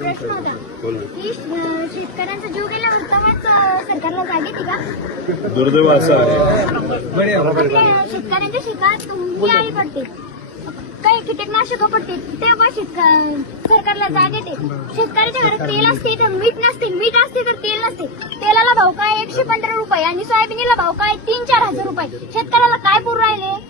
प्रश्न होता. की शेतकऱ्यांचा जीव तेव्हाच अं, सरकारला जाग येते का दुर्दैव असं आहे. शेतकऱ्यांच्या शेतात मी आई पडते. काही कीटकनाशक पडते. तेव्हा सरकारला जाग येते. शेतकऱ्याच्या घरात तेल असते तर मीठ नसते. मीठ असते तर तेल नसते. तेलाला भाव काय? एकशे पंधरा रुपये. आणि सोयाबीनला भाव काय? तीन चार हजार रुपये. शेतकऱ्याला काय पुरू राहिले?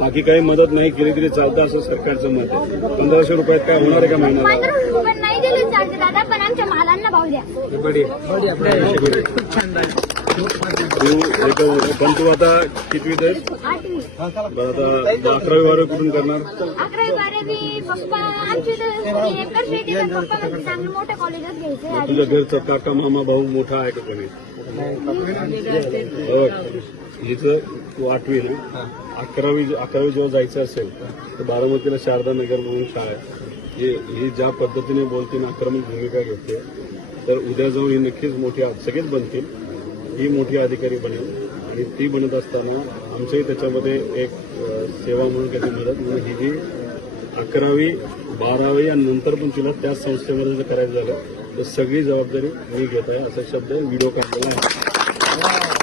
बाकी काही मदत नाही केली तरी चालतं असं सरकारचं मत आहे. पंधराशे रुपयात काय होणार आहे का महिन्याला? चालते दादा पण आमच्या मालांना भाव द्या. तू एक पण तू आता आठवी. बरं आता अकरावी बारावी कुठून करणार? अकरावी बारावी पप्पा आमची इथं एकर शेती आहे, तर पप्पा म्हणजे चांगलं मोठ्या कॉलेजात घ्यायचे. मग तुझ्या घरचा काका मामा भाऊ मोठा आहे का कोणी? बघ हिचं तू आठवी ना? अकरावी अकरावी जेव्हा जायचं असेल तर बारामतीला शारदा नगर म्हणून शाळा आहे. ही ही ज्या पद्धतीने बोलतील आक्रमक भूमिका घेते तर उद्या जाऊन ही नक्कीच मोठी सगळेच बनतील. ही मोठी अधिकारी बनेल आणि ती बनत असताना आमचंही त्याच्यामध्ये एक सेवा म्हणून त्याची मदत म्हणून ही जी अकरावी बारावी आणि नंतर पण तिला त्याच संस्थेमध्ये जर करायचं झालं तर सगळी जबाबदारी मी घेत आहे असा शब्द व्हिडिओ काढलेला आहे.